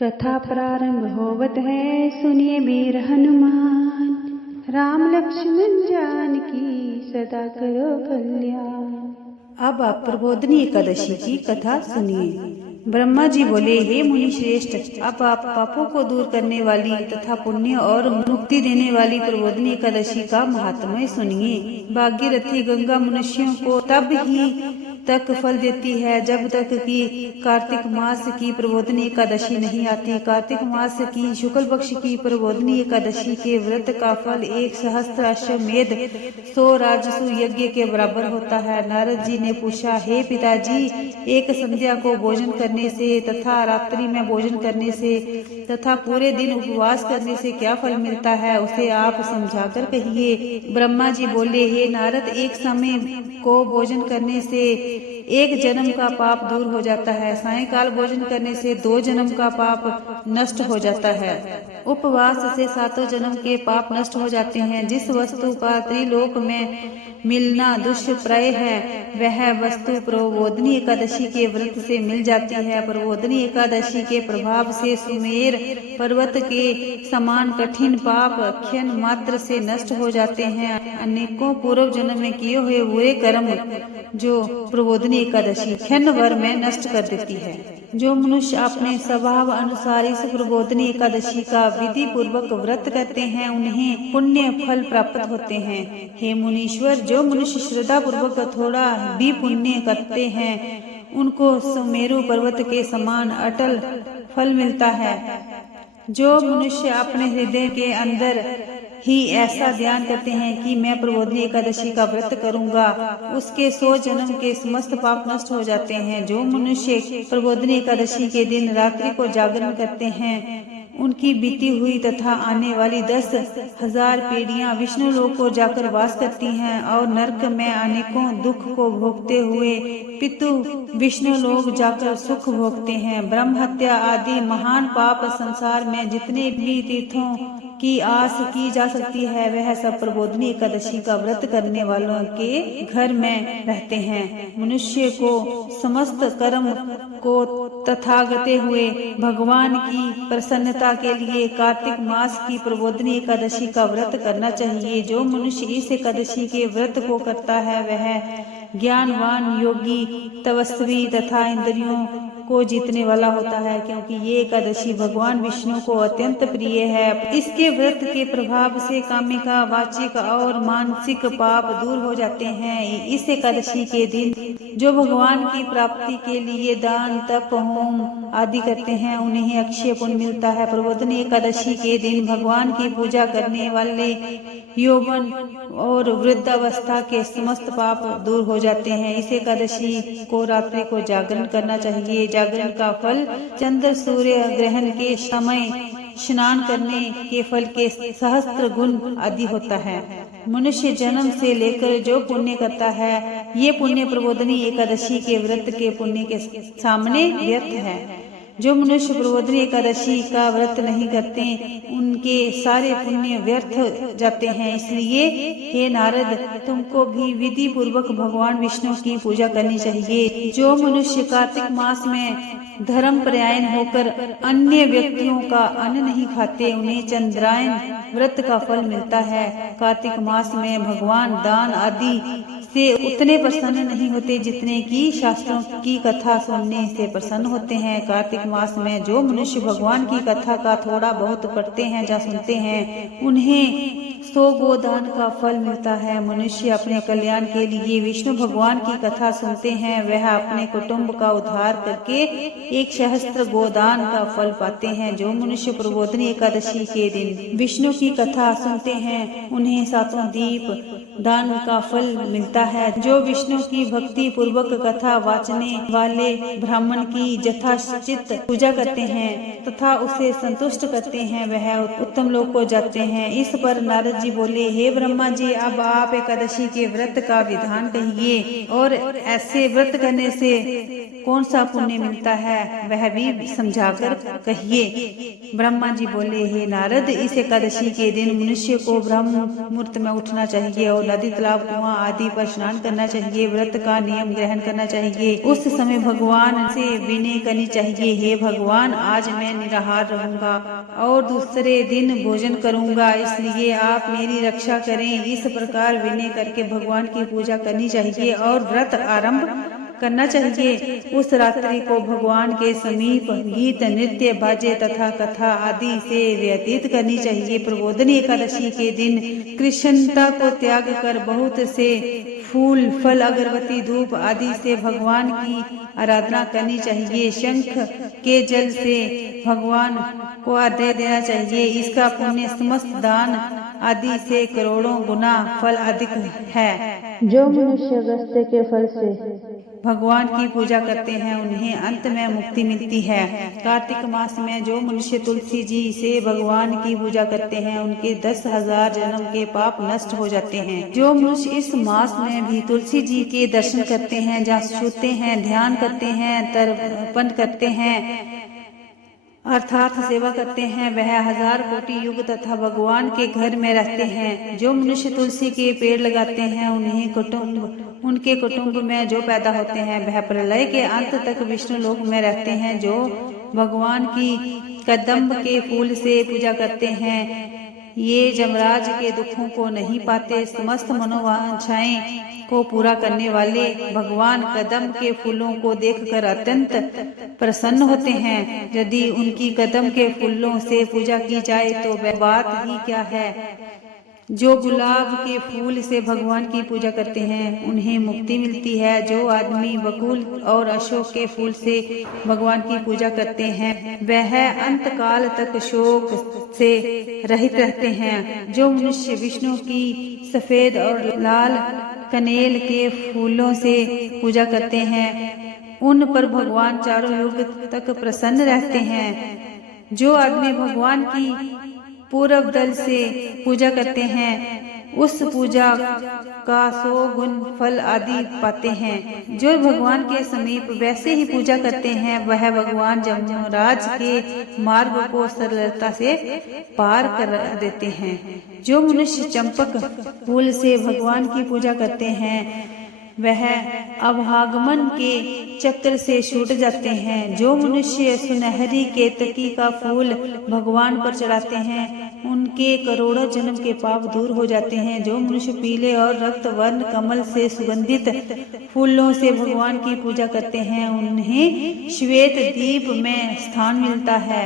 कथा प्रारंभ होवत है, सुनिए वीर हनुमान। राम लक्ष्मण जानकी सदा करो कल्याण। अब आप प्रबोधनी एकादशी की कथा सुनिए। ब्रह्मा जी बोले, हे मुनि श्रेष्ठ, अब आप पापों को दूर करने वाली तथा पुण्य और मुक्ति देने वाली प्रबोधनी एकादशी का महात्म्य सुनिए। भागीरथी गंगा मनुष्यों को तब ही तक फल देती है जब तक कि कार्तिक मास की प्रबोधनी एकादशी नहीं आती। कार्तिक मास की शुक्ल पक्ष की प्रबोधनी एकादशी के व्रत का फल 1 सहस्त्र अश्वमेध 100 राजसु यज्ञ के बराबर होता है। नारद जी ने पूछा, हे पिताजी, एक संध्या को भोजन करने से तथा रात्रि में भोजन करने से तथा पूरे दिन उपवास करने से क्या फल मिलता है, उसे आप समझाकर कहिए। ब्रह्मा जी बोले, हे नारद, एक समय को भोजन करने से 1 जन्म का पाप दूर हो जाता है। सायंकाल भोजन करने से 2 जन्म का पाप नष्ट हो जाता है। उपवास से 7 जन्म के पाप नष्ट हो जाते हैं। जिस वस्तु का त्रिलोक में मिलना दुष्प्राय है, वह वस्तु प्रबोधनी एकादशी के व्रत से मिल जाती है। प्रबोधनी एकादशी के प्रभाव से सुमेर पर्वत के समान कठिन पाप क्षण मात्र से नष्ट हो जाते हैं। अनेकों पूर्व जन्म में किए हुए बुरे कर्म जो प्रबोधनी एकादशी क्षण भर में नष्ट कर देती है। जो मनुष्य अपने स्वभाव अनुसार इस प्रबोधनी एकादशी का विधि पूर्वक व्रत करते हैं, उन्हें पुण्य फल प्राप्त होते हैं। हे मुनीश्वर, जो मनुष्य श्रद्धा पूर्वक थोड़ा भी पुण्य करते हैं, उनको सुमेरु पर्वत के समान अटल फल मिलता है। जो मनुष्य अपने हृदय के अंदर ही ऐसा ध्यान करते हैं कि मैं प्रबोधनी एकादशी का व्रत करूंगा, उसके 100 जन्म के समस्त पाप नष्ट हो जाते हैं। जो मनुष्य प्रबोधनी एकादशी के दिन रात्रि को जागरण करते हैं, उनकी बीती हुई तथा आने वाली 10,000 पीढ़ियां विष्णु लोक को जाकर वास करती हैं और नरक में अनेकों दुख को भोगते हुए पितु विष्णु लोक जाकर सुख भोगते हैं। ब्रह्म हत्या आदि महान पाप संसार में जितने भी तीर्थों की आस की जा सकती है, वह सब प्रबोधनी एकादशी का व्रत करने वालों के घर में रहते हैं। मनुष्य को समस्त कर्म को तथागते हुए भगवान की प्रसन्नता के लिए कार्तिक मास की प्रबोधनी एकादशी का व्रत करना चाहिए। जो मनुष्य इस एकादशी के व्रत को करता है, वह ज्ञानवान, योगी, तपस्वी तथा इंद्रियों को जीतने वाला होता है, क्योंकि ये एकादशी भगवान विष्णु को अत्यंत प्रिय है। इसके व्रत के प्रभाव से कामिका, वाचिक और मानसिक पाप दूर हो जाते हैं। इस एकादशी के दिन जो भगवान की प्राप्ति के लिए दान, तप, होम आदि करते हैं, उन्हें अक्षय पुण्य मिलता है। प्रबोधनी एकादशी के दिन भगवान की पूजा करने वाले यौवन और वृद्धावस्था के समस्त पाप दूर हो जाते हैं। इस एकादशी को रात्रि को जागरण करना चाहिए। जागरण का फल चंद्र सूर्य ग्रहण के समय स्नान करने के फल के सहस्त्र गुण आदि होता है। मनुष्य जन्म से लेकर जो पुण्य करता है, ये पुण्य प्रबोधनी एकादशी के व्रत के पुण्य के सामने व्यर्थ है। जो मनुष्य प्रबोधनी एकादशी का व्रत नहीं करते, उनके सारे पुण्य व्यर्थ जाते हैं। इसलिए हे नारद, तुमको भी विधि पूर्वक भगवान विष्णु की पूजा करनी चाहिए। जो मनुष्य कार्तिक मास में धर्म परायण होकर अन्य व्यक्तियों का अन्न नहीं खाते, उन्हें चंद्रायन व्रत का फल मिलता है। कार्तिक मास में भगवान दान आदि से उतने प्रसन्न नहीं होते जितने कि शास्त्रों की कथा सुनने से प्रसन्न होते हैं। कार्तिक मास में जो मनुष्य भगवान की कथा का थोड़ा बहुत पढ़ते हैं या सुनते हैं, उन्हें 100 गोदान का फल मिलता है। मनुष्य अपने कल्याण के लिए विष्णु भगवान की कथा सुनते हैं, वह अपने कुटुंब का उद्धार करके 1 सहस्त्र गोदान का फल पाते हैं। जो मनुष्य प्रबोधनी एकादशी के दिन विष्णु की कथा सुनते हैं, उन्हें 7 दीप दान का फल मिलता है। जो विष्णु की भक्ति पूर्वक कथा वाचने वाले ब्राह्मण की यथाचित पूजा करते हैं तथा उसे संतुष्ट करते हैं, वह उत्तम लोक को जाते हैं। इस पर नारद जी बोले, हे ब्रह्मा जी, अब आप एकादशी के व्रत का विधान कहिए और ऐसे व्रत करने से कौन सा पुण्य मिलता है, वह भी समझाकर कहिए। ब्रह्मा जी बोले, हे नारद, इस एकादशी के दिन मनुष्य को ब्रह्म मुहूर्त में उठना चाहिए और नदी, तालाब, कुआं आदि पर स्नान करना चाहिए, व्रत का नियम ग्रहण करना चाहिए। उस समय भगवान से विनय करनी चाहिए, हे भगवान आज मैं निराहार रहूंगा और दूसरे दिन भोजन करूंगा, इसलिए आप मेरी रक्षा करें। इस प्रकार विनय करके भगवान की पूजा करनी चाहिए और व्रत आरंभ करना चाहिए। उस रात्रि को भगवान के समीप गीत नृत्य बाजे तथा कथा आदि से व्यतीत करनी चाहिए। प्रबोधिनी एकादशी के दिन कृष्णता को त्याग कर बहुत से फूल फल अगरबत्ती धूप आदि से भगवान की आराधना करनी चाहिए। शंख के जल से भगवान को अर्घ्य देना चाहिए, इसका पुण्य समस्त दान आदि से करोड़ों गुना फल अधिक है। जो मनुष्य अगस्त्य के फल से भगवान की पूजा करते हैं उन्हें अंत में मुक्ति मिलती है। कार्तिक मास में जो मनुष्य तुलसी जी से भगवान की पूजा करते हैं उनके 10,000 जन्म के पाप नष्ट हो जाते हैं। जो मनुष्य इस मास में भी तुलसी जी के दर्शन करते हैं, जहाँ छूते हैं, ध्यान करते हैं, तर्पण करते हैं अर्थात सेवा करते हैं, वह 1000 कोटि युग तथा भगवान के घर में रहते हैं। जो मनुष्य तुलसी के पेड़ लगाते हैं उनके कुटुंब में जो पैदा होते हैं वह प्रलय के अंत तक विष्णु लोक में रहते हैं। जो भगवान की कदम्ब के फूल से पूजा करते हैं ये जमराज के दुखों को नहीं पाते। समस्त मनोवांछाएं को पूरा करने वाले भगवान कदम के फूलों को देखकर अत्यंत प्रसन्न होते हैं। यदि उनकी कदम के फूलों से पूजा की जाए तो वह बात ही क्या है। जो गुलाब के फूल से भगवान की पूजा करते हैं उन्हें मुक्ति मिलती है। जो आदमी बकुल और अशोक के फूल से भगवान की पूजा करते हैं वह अंत काल तक शोक से रहित रहते हैं। जो मनुष्य विष्णु की सफेद और लाल कनेल के फूलों से पूजा करते हैं उन पर भगवान चारों युग तक प्रसन्न रहते हैं। जो आदमी भगवान की पूर्व दल से पूजा करते हैं उस पूजा का 100 गुण फल आदि पाते हैं। जो भगवान के समीप वैसे ही पूजा करते हैं वह भगवान जमराज के मार्ग को सरलता से पार कर देते हैं। जो मनुष्य चंपक फूल से भगवान की पूजा करते हैं वह अभागमन के चक्र से छूट जाते हैं। जो मनुष्य सुनहरी केतकी का फूल भगवान पर चढ़ाते हैं उनके करोड़ों जन्म के पाप दूर हो जाते हैं। जो मनुष्य पीले और रक्त वर्ण कमल से सुगंधित फूलों से भगवान की पूजा करते हैं उन्हें श्वेत दीप में स्थान मिलता है।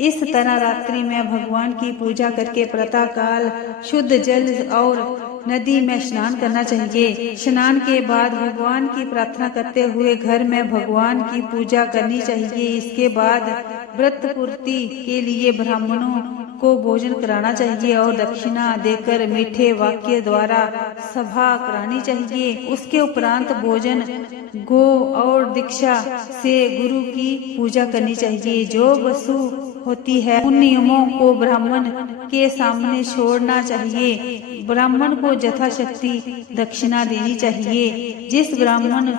इस तरह रात्रि में भगवान की पूजा करके प्रातः काल शुद्ध जल और नदी में स्नान करना चाहिए। स्नान के बाद भगवान की प्रार्थना करते हुए घर में भगवान की पूजा करनी चाहिए। इसके बाद व्रत पूर्ति के लिए ब्राह्मणों को भोजन कराना चाहिए और दक्षिणा देकर मीठे वाक्य द्वारा सभा करानी चाहिए। उसके उपरांत भोजन गो और दीक्षा से गुरु की पूजा करनी चाहिए। जो वसु होती है उन नियमों को ब्राह्मण के सामने छोड़ना चाहिए। ब्राह्मण को यथाशक्ति दक्षिणा देनी चाहिए। जिस ब्राह्मण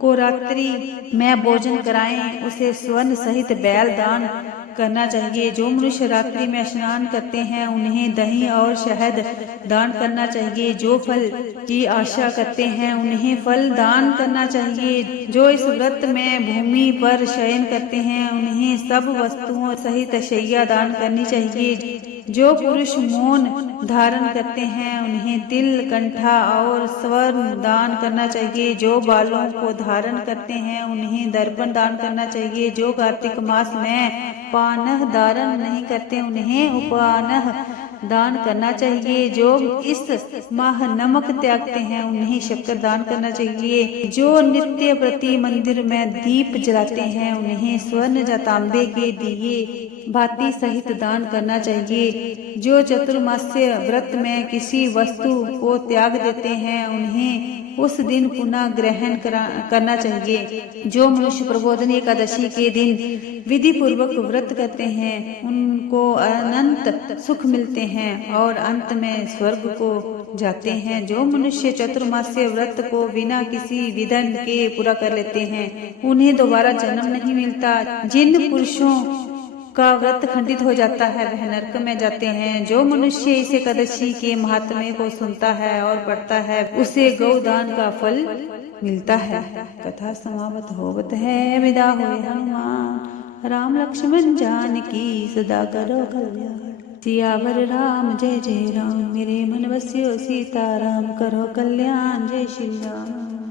को रात्रि में भोजन कराएं उसे स्वर्ण सहित बैल दान करना चाहिए। जो मनुष्य रात्रि में स्नान करते हैं उन्हें दही और शहद दान करना चाहिए। जो फल की आशा करते हैं उन्हें फल दान करना चाहिए। जो इस व्रत में भूमि पर शयन करते हैं उन्हें सब वस्तुओं सहित शैया दान करनी चाहिए। जो पुरुष मौन धारण करते हैं उन्हें तिल कंठा और स्वर्ण दान करना चाहिए। जो बालों को धारण करते हैं उन्हें दर्पण दान करना चाहिए। जो कार्तिक मास में पानह धारण नहीं करते उन्हें उपानह दान करना चाहिए। जो इस माह नमक त्यागते हैं उन्हें शक्कर दान करना चाहिए। जो नित्य प्रति मंदिर में दीप जलाते हैं उन्हें स्वर्ण या तांबे के दिए भांति सहित दान करना चाहिए। जो चतुर्मास्य व्रत में किसी वस्तु को त्याग देते हैं उन्हें उस दिन पुनः ग्रहण करना चाहिए। जो मनुष्य प्रबोधिनी एकादशी के दिन विधि पूर्वक व्रत करते हैं उनको अनंत सुख मिलते हैं और अंत में स्वर्ग को जाते हैं। जो मनुष्य चतुर्मास्य व्रत को बिना किसी विघ्न के पूरा कर लेते हैं उन्हें दोबारा जन्म नहीं मिलता। जिन पुरुषों का व्रत खंडित हो जाता है वह नरक में जाते हैं। जो मनुष्य इस एकादशी के महात्म्य को सुनता है और पढ़ता है उसे गौदान का फल मिलता है। कथा समाप्त होवत है। विदा हुए हनुमान राम लक्ष्मण जानकी सदा करो कल्याण। सियावर राम जय जय राम। मेरे मन बस्यो सीताराम करो कल्याण। जय श्री राम।